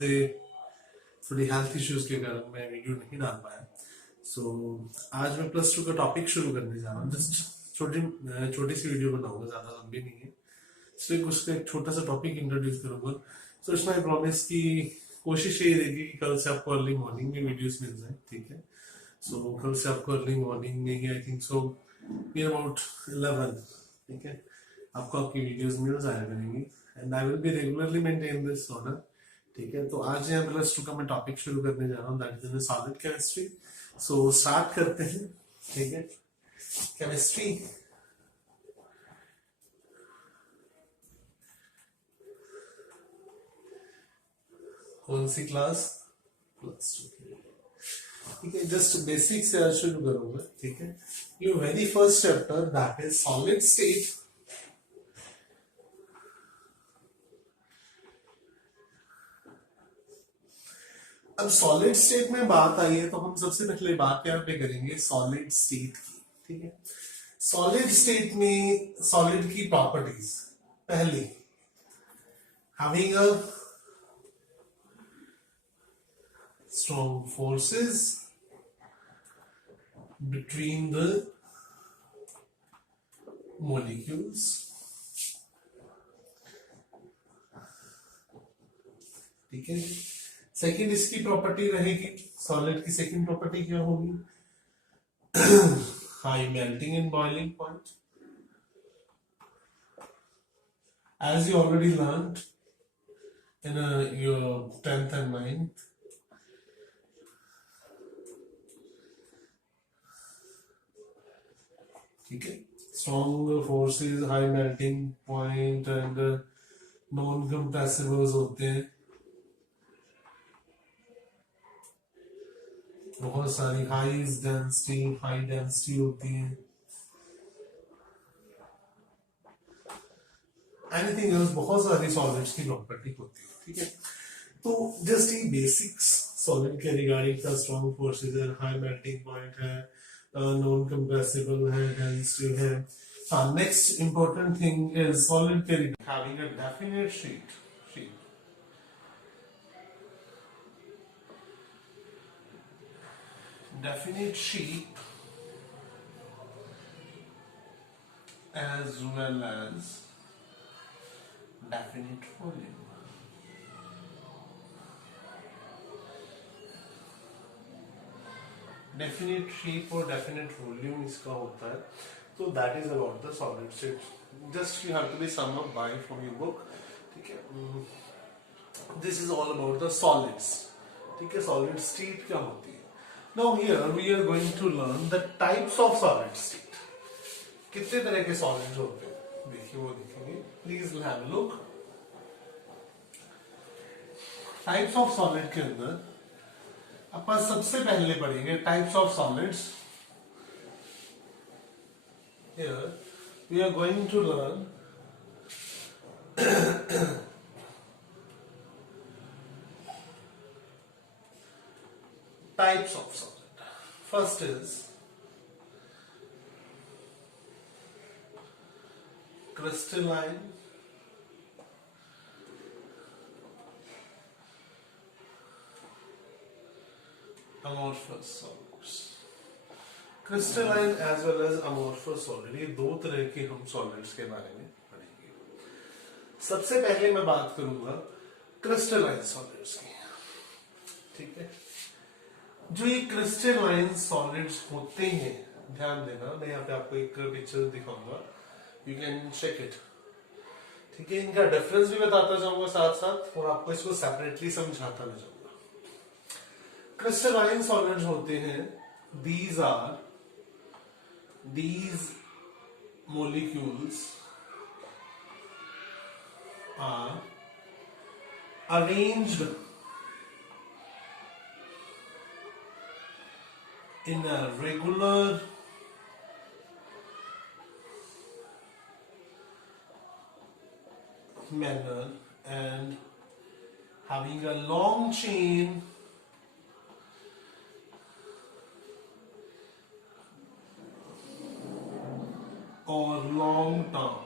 से थोड़ी health issues के कारण मैं वीडियो नहीं डाल पाया। आज मैं +2 का टॉपिक शुरू करने जा रहा हूँ। जस्ट छोटी सी वीडियो बनाऊंगा, ज्यादा लंबी नहीं है। सिर्फ उसका एक छोटा सा टॉपिक इंट्रोड्यूस करूंगा। इट्स माई प्रॉमिस की कोशिश यही रहेगी कि कल से आपको अर्ली मॉर्निंग में वीडियोस मिल जाए, ठीक है। कल से आपको अर्ली मॉर्निंग में ही I think so near about 11, ठीक है, आपको आपकी वीडियोस मिल जाया करेंगी and I will be regularly maintain this order, ठीक है। तो आज यहाँ +2 का मैं टॉपिक शुरू करने जा रहा हूँ, that is solid chemistry. Start करते हैं, ठीक है। केमिस्ट्री कौन सी क्लास? +2, ठीक है। जस्ट बेसिक से आज शुरू करूंगा, ठीक है। Your very first chapter that is solid state. अब सॉलिड स्टेट में बात आई है तो हम सबसे पहले बात यहाँ पे करेंगे सॉलिड स्टेट की, ठीक है। सॉलिड स्टेट में सॉलिड की प्रॉपर्टीज, पहली having a strong forces between the molecules, ठीक है। सेकेंड इसकी प्रॉपर्टी रहेगी, सॉलिड की सेकेंड प्रॉपर्टी क्या होगी? High melting and boiling point, as you already learned in your 10th and 9th, ठीक है। Strong forces, high melting point and non compressibles होते हैं, बहुत सारी हाई डेंसिटी होती है, एनीथिंग एल्स, बहुत सारी सॉलिड्स की प्रॉपर्टी होती है, ठीक है। तो जस्ट ये बेसिक्स सॉलिड के रिगार्डिंग का, स्ट्रॉन्ग फोर्सेस है, हाई मेल्टिंग पॉइंट है, नॉन कंप्रेसिबल है, डेंसिटी है। हाँ, next important thing is solid के having a definite shape as well as definite volume. Definite shape और डेफिनेट वॉल्यूम इसका होता है। तो that is about the solid state. Just you have to be sum up by from your book, ठीक है। This is all about the solids, ठीक है। Solid state क्या होती है? Now here we are going to learn the types of solid state. कितने तरह के सॉलिड्स होते हैं, देखिए वो देखेंगे, please have a look. Types of solid के अंदर अपन सबसे पहले पढ़ेंगे types of solids. Here we are going to learn types of solid. First is crystalline, amorphous solids, crystalline as well as amorphous solid, ये दो तरह के हम सॉलिड्स के बारे में पढ़ेंगे। सबसे पहले मैं बात करूंगा क्रिस्टलाइन सॉलिड्स की, ठीक है। जो ये क्रिस्टलाइन सॉलिड्स होते हैं, ध्यान देना, मैं यहाँ पे आपको एक पिक्चर दिखाऊंगा, यू कैन चेक इट, ठीक है। इनका डिफरेंस भी बताता जाऊंगा साथ साथ और आपको इसको सेपरेटली समझाता भी जाऊंगा। क्रिस्टलाइन सॉलिड्स होते हैं, these molecules are arranged in a regular manner and having a long chain or long term,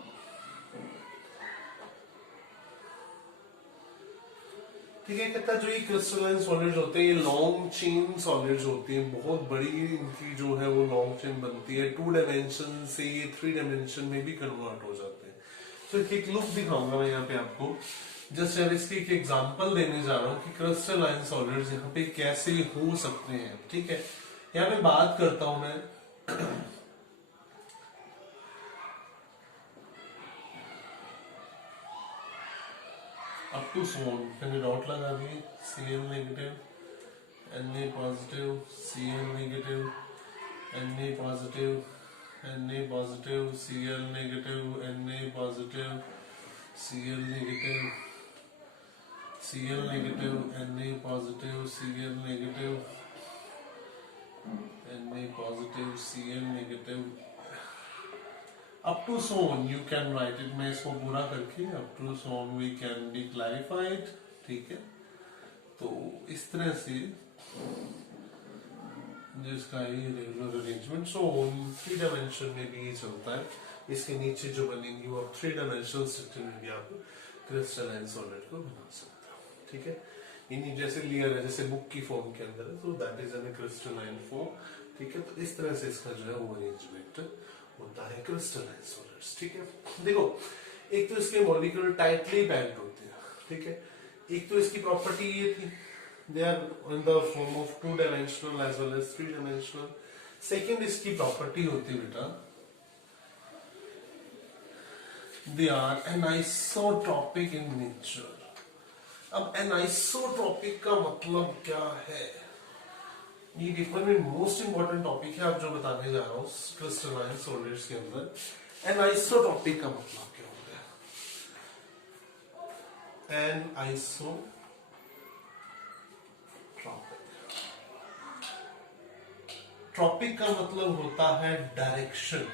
ठीक है। कहता है जो ये क्रिस्टलाइन सॉलिड्स होते हैं ये लॉन्ग चेन सॉलिड्स होती हैं, बहुत बड़ी इनकी जो है वो लॉन्ग चेन बनती है, 2 डायमेंशन से ये 3 डायमेंशन में भी कन्वर्ट हो जाते हैं। तो एक लुक दिखाऊंगा मैं यहाँ पे आपको, जस्ट यार इसकी एक एग्जांपल देने जा रहा हूँ कि क्रिस्टलाइन सॉलिड्स यहाँ पे कैसे हो सकते हैं। ठीक है, यहाँ पे बात करता हूं मैं अप टू सोन, मैंने डॉट लगा दिए, Cl negative, Na positive, Cl negative, Na positive, Na positive, Cl negative, Na positive, Cl negative, Cl negative, Na positive, Cl negative, Na positive, Cl negative, up to so on you can write it। मैं इसको पूरा करके up to so on we can be clarified। ठीक है, तो इस तरह से जिसका ये regular arrangement so on 3 dimension में भी ये चलता है। इसके नीचे जो बनेंगी वो आप 3 डायमेंशनल स्ट्रक्चर में भी आप क्रिस्टलाइन सॉलिड को बना सकते हो। ठीक है, इन्हीं जैसे लेयर है, जैसे बुक की फॉर्म के अंदर है, तो that is an crystalline form. ठीक है, तो इस तरह से इसका जो है वो अरेंजमेंट होता है क्रिस्टलाइन सॉलिड्स। ठीक है, देखो एक तो इसके मॉलिक्यूल टाइटली पैक्ड होते हैं। ठीक है, एक तो इसकी प्रॉपर्टी ये थी, they are in the form of 2 dimensional as well as 3 dimensional. Second इसकी प्रॉपर्टी होती है बेटा, they are anisotropic in nature. अब एनाइसोट्रॉपिक का मतलब क्या है? ये डिफरेंट में मोस्ट इंपॉर्टेंट टॉपिक है, आप जो बताने जा रहा हूं क्रिस्टलाइन सॉलिड्स के अंदर। एनाइसोट्रॉपिक का मतलब क्या होता है? एनाइसोट्रॉपिक, ट्रॉपिक का मतलब होता है डायरेक्शन।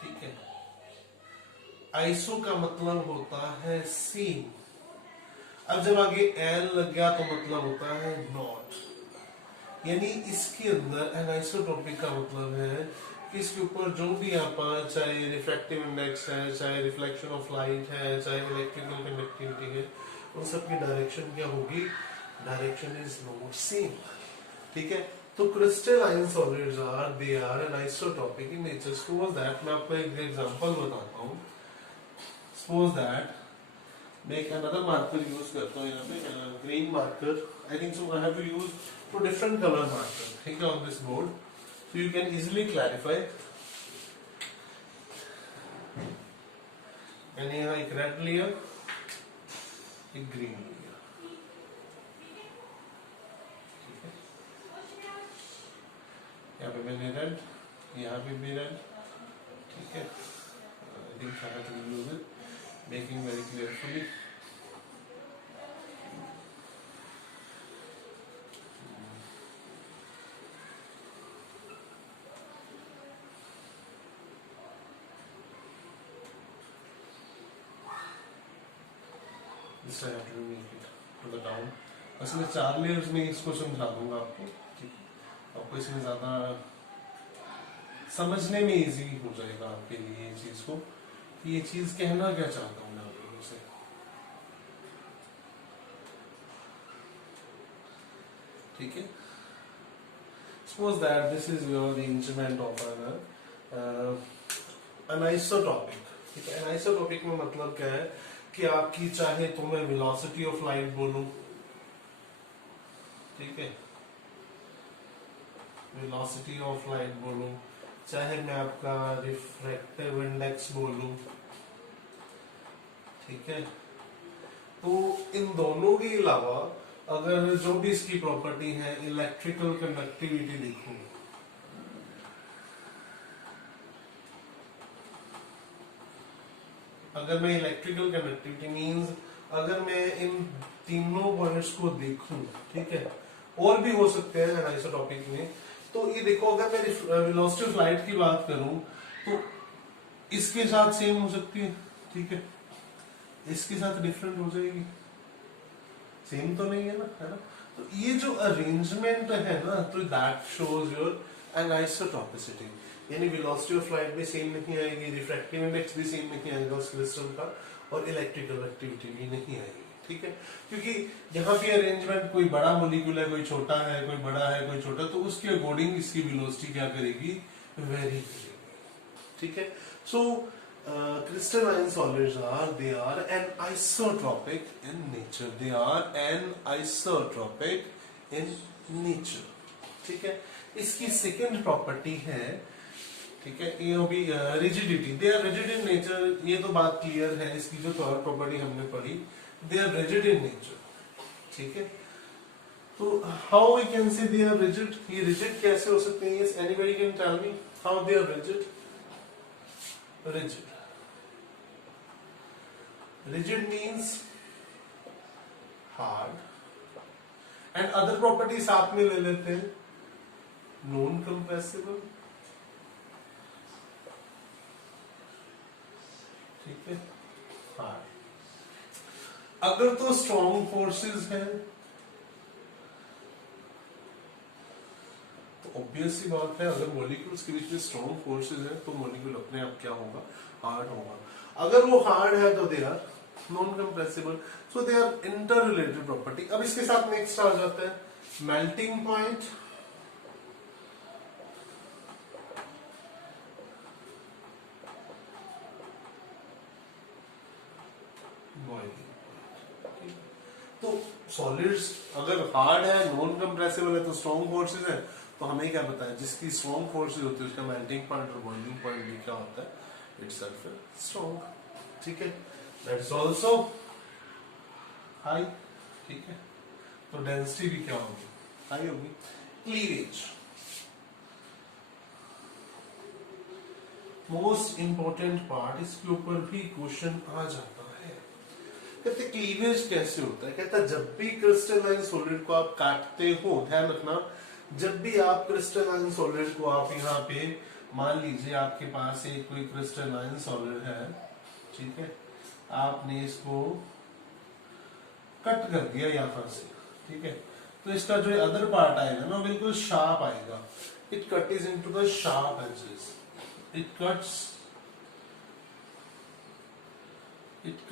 ठीक है, आइसो का मतलब होता है सेम। अब जब आगे एल लग गया तो मतलब होता है नॉट। यानी इसके अंदर एनाइसोट्रॉपिक का मतलब है कि इसके ऊपर जो भी आप, चाहे रिफ्रैक्टिव इंडेक्स है, चाहे रिफ्लेक्शन ऑफ लाइट है, चाहे इलेक्ट्रिकल कंडक्टिविटी है, उन सब की डायरेक्शन क्या होगी? Direction is not same. ठीक है, तो crystalline solids are they are anisotropic in nature. Suppose that, मैं आपको एक एग्जांपल बताता हूँ। सपोज दैट मैं एक अनदर मार्कर यूज करता हूँ यहाँ पे, green marker. I think so I have to use two different colour marker. ठीक है, on this board, so you can easily clarify. मैंने यहाँ एक रेड लिया, एक ग्रीन लिया। ठीक है, यहाँ पे मैंने रेड, यहाँ पे भी रेड। ठीक है, I think I have to use it, making very carefully। This I have to make it to the down। असल में 4 लेयर्स में इसको समझा दूंगा आपको। ठीक है, आपको इसमें ज्यादा समझने में इजी हो जाएगा आपके लिए ये चीज को, ये चीज कहना क्या चाहता हूं मैं आप लोगों से। ठीक है, suppose that this is your arrangement of an isotropic. ठीक है, एनाइसोट्रॉपिक में मतलब क्या है कि आपकी चाहे तो मैं वेलोसिटी ऑफ लाइट बोलूं। ठीक है, वेलोसिटी ऑफ लाइट बोलूं, चाहे मैं आपका रिफ्रैक्टिव इंडेक्स बोलूं। ठीक है, तो इन दोनों के अलावा अगर जो भी इसकी प्रॉपर्टी है, इलेक्ट्रिकल कंडक्टिविटी देखूं, अगर मैं इलेक्ट्रिकल कंडक्टिविटी मींस अगर मैं इन तीनों पॉइंट्स को देखूं, ठीक है, और भी हो सकते हैं एनाइसोट्रॉपिक में। तो ये देखो, अगर मैं वेलोसिटी ऑफ लाइट की बात करूं तो इसके साथ सेम हो सकती है। ठीक है, इसके साथ डिफरेंट हो जाएगी, सेम तो नहीं है ना, है ना। तो ये जो अरेंजमेंट है ना, तो दैट शोज योर एनाइसोट्रॉपिसिटी। यानी वेलोसिटी ऑफ लाइट भी सेम नहीं आएगी, रिफ्रैक्टिव इंडेक्स भी सेम नहीं आएगा उस क्रिस्टल का, और इलेक्ट्रिकल एक्टिविटी भी नहीं आएगी। ठीक है, क्योंकि यहाँ पे अरेंजमेंट कोई बड़ा मॉलिक्यूल है, कोई छोटा है, कोई बड़ा है, कोई छोटा, तो उसके अकॉर्डिंग इसकी वेलोसिटी क्या करेगी, वेरी करेगी। ठीक है, सो crystalline solids they are an isotropic in nature, they are an isotropic in nature। ठीक है, इसकी सेकेंड प्रॉपर्टी है, ठीक है, ये भी rigidity, they are rigid in nature, ये तो बात क्लियर है। इसकी जो थर्ड प्रॉपर्टी हमने पढ़ी, they are rigid in nature. ठीक है, तो how we can say they are rigid, ये रिजिड कैसे हो सकते हैं, anybody can tell me how they are rigid. Rigid means hard, and other property साथ में ले लेते हैं, non compressible, ठीक है, hard। अगर तो strong forces है तो ऑब्वियस सी बात है, अगर मॉलिक्यूल्स के बीच में स्ट्रॉन्ग फोर्सेस हैं तो मॉलिक्यूल अपने आप क्या होगा, हार्ड होगा। अगर वो हार्ड है तो they are non compressible, so they are interrelated property. अब इसके साथ नेक्स्ट आ जाता है मेल्टिंग पॉइंट, बॉइलिंग पॉइंट। तो सॉलिड्स अगर हार्ड है, नॉन कंप्रेसिबल है, तो स्ट्रॉन्ग फोर्सेस है, तो हमें क्या पता है, जिसकी स्ट्रॉन्ग फोर्सेस होती है उसका मेल्टिंग पॉइंट और बॉइलिंग पॉइंट भी क्या होता है, इटसेल्फ स्ट्रॉन्ग। ठीक है, दैट इज आल्सो हाई। ठीक है, तो डेंसिटी भी क्या होगी, हाई होगी। क्लीवेज, मोस्ट इंपॉर्टेंट पार्ट, इसके ऊपर भी क्वेश्चन आ जाता है। कहते क्लीवेज कैसे होता है, कहता जब भी क्रिस्टलाइन सॉलिड को आप काटते हो, ध्यान रखना, जब भी आप क्रिस्टलाइन सॉलिड को आप यहाँ पे मान लीजिए आपके पास एक कोई क्रिस्टलाइन सॉलिड है, ठीक है, आपने इसको कट कर दिया यहां से, ठीक है, तो इसका जो अदर पार्ट आएगा ना बिल्कुल शार्प आएगा। It cut is into the sharp edges, it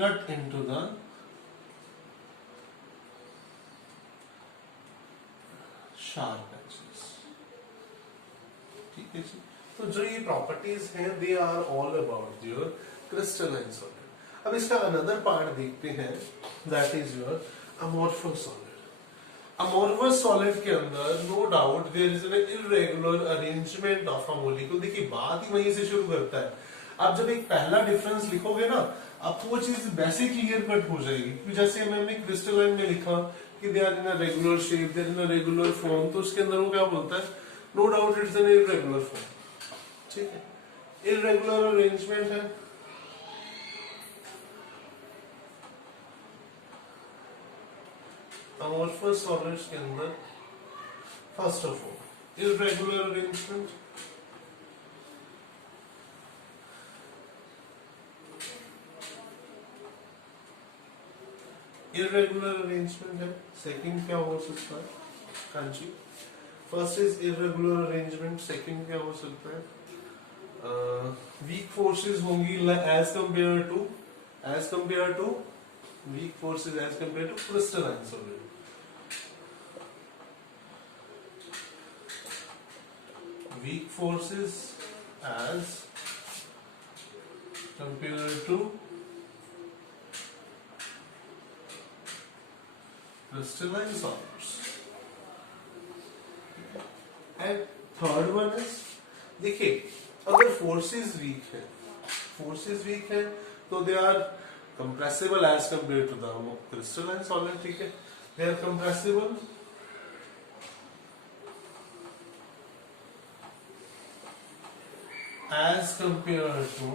cut into the sharp edges. ठीक है जी, तो जो ये प्रॉपर्टीज हैं they are all about your crystalline solid. अब इसका अनदर पार्ट देखते हैं, that is your amorphous solid. Amorphous solid के अंदर no doubt there is an irregular arrangement of a molecule. देखिए बात ही वहीं से शुरू करता है। आप जब एक पहला डिफरेंस लिखोगे ना, आपको वो चीज वैसे क्लियर कट हो जाएगी, क्योंकि जैसे हमने क्रिस्टलाइन में लिखा कि they are in a regular shape, they are in a regular form, तो उसके अंदर वो क्या बोलता है, no doubt it's an irregular form. ठीक है, इर्रेगुलर अरेंजमेंट है। अमोर्फस सॉलिड्स के अंदर first of all irregular arrangement, irregular arrangement है। सेकंड क्या हो सकता है, हाँ जी, first is irregular arrangement, second क्या हो सकता है, वीक फोर्सेस होंगी as compare to weak forces as compare to crystalline solid. Weak forces as compared to crystalline solids. And third one is, देखिए अगर forces weak है तो they are compressible as compared to the crystalline solid। ठीक है, they are compressible as compared to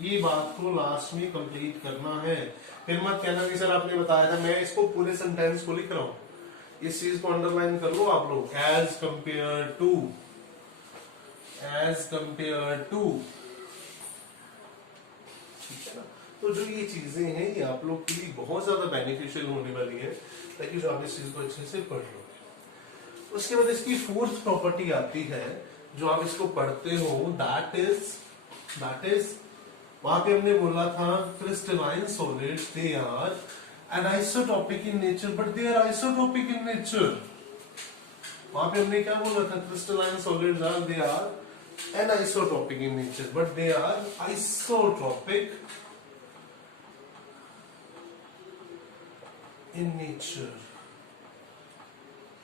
ये बात को last में कंप्लीट करना है। फिर मत कहना कि सर आपने बताया था, मैं इसको पूरे सेंटेंस को लिख रहा हूं, इस चीज को अंडरलाइन कर लो आप लोग, एज कंपेयर टू। ठीक है ना, तो जो ये चीजें हैं ये आप लोग के लिए बहुत ज्यादा बेनिफिशियल होने वाली है, ताकि जो आप इस चीज को अच्छे से पढ़ लो। उसके बाद इसकी फोर्थ प्रॉपर्टी आती है, जो आप इसको पढ़ते हो दैट इज वहां पे हमने बोला था crystalline solids they are anisotropic in nature but they are isotropic in nature. वहां पे हमने क्या बोला था, crystalline solids are they are anisotropic in nature but they are isotropic in nature.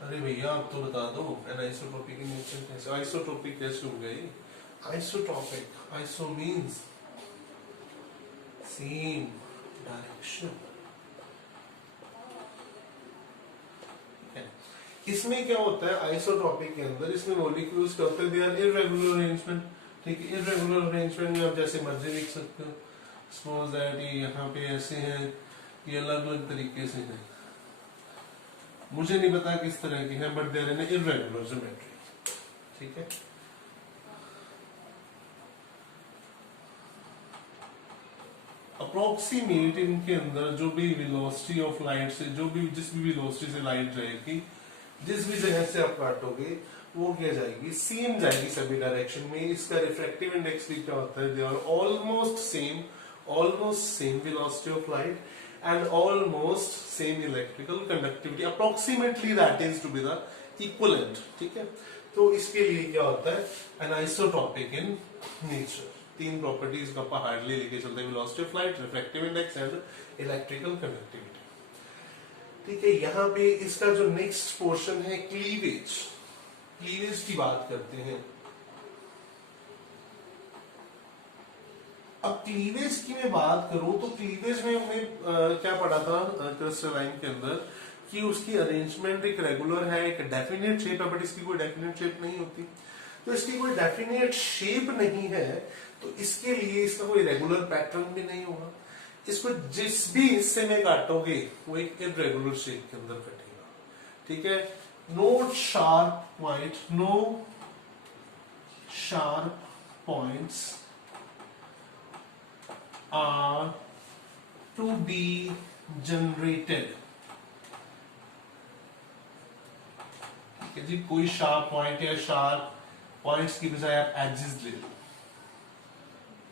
अरे भैया आप तो बता दो एनिसोट्रॉपिक इन नेचर कैसे, आइसोट्रॉपिक कैसे हो गई? Isotropic, iso means same direction. इसमें क्या होता है आइसोट्रॉपिक के अंदर, इसमें मॉलिक्यूल्स क्या होते हैं, दे आर इर्रेगुलर अरेंजमेंट। ठीक है, इर्रेगुलर अरेंजमेंट में आप जैसे मर्जी लिख सकते हो, सपोज दैट ये यहाँ पे ऐसे हैं, ये अलग अलग तरीके से हैं, मुझे नहीं पता किस तरह की है but they are in irregular geometry. ठीक है, अप्रोक्सीमेट इनके अंदर जो भी वेलोसिटी ऑफ लाइट से, जो भी जिस भी वेलोसिटी से लाइट रहेगी, जिस भी जगह से आप काटोगे वो क्या जाएगी, सेम जाएगी सभी डायरेक्शन में। इसका रिफ्रैक्टिव इंडेक्स भी क्या होता है, they are almost same velocity of light and almost same electrical conductivity, approximately that is to be the equivalent. ठीक है, तो इसके लिए क्या होता है एनिसोट्रॉपिक इन नेचर। तीन प्रॉपर्टीज का हार्डली लेके चलते हैं, velocity of light, refractive index and electrical conductivity. ठीक है, यहाँ पे इसका जो नेक्स्ट पोर्शन है क्लीवेज, क्लीवेज की बात करते हैं। अब क्लीवेज की मैं बात करूं तो क्लीवेज में हमने क्या पढ़ा था क्रिस्टलाइन के अंदर कि उसकी अरेंजमेंट एक रेगुलर है, एक डेफिनेट शेप है, बट इसकी कोई डेफिनेट शेप नहीं होती। तो इसकी कोई डेफिनेट शेप नहीं है तो इसके लिए इसका कोई रेगुलर पैटर्न भी नहीं होगा। इसको जिस भी हिस्से में काटोगे वो एक इर्रेगुलर शेप के अंदर कटेगा। ठीक है, no sharp point, no sharp points are to be generated. ठीक है जी, कोई शार्प पॉइंट या शार्प पॉइंट्स की बजाय आप एजेस ले लो,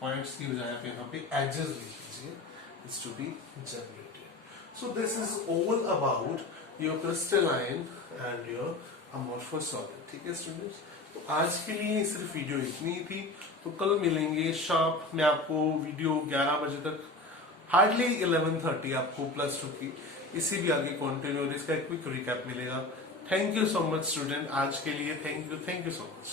पॉइंट्स की बजाय आप यहाँ पे एजेस ले लीजिए, is to be generated. So this is all about your crystalline and your amorphous solid. ठीक है स्टूडेंट्स, तो आज के लिए सिर्फ वीडियो इतनी ही थी। तो कल मिलेंगे शार्प में आपको वीडियो 11 बजे तक, हार्डली 11:30 आपको +2 की इसी भी आगे कंटिन्यू और इसका एक क्विक रिकैप मिलेगा। Thank you so much student, आज के लिए थैंक यू सो मच।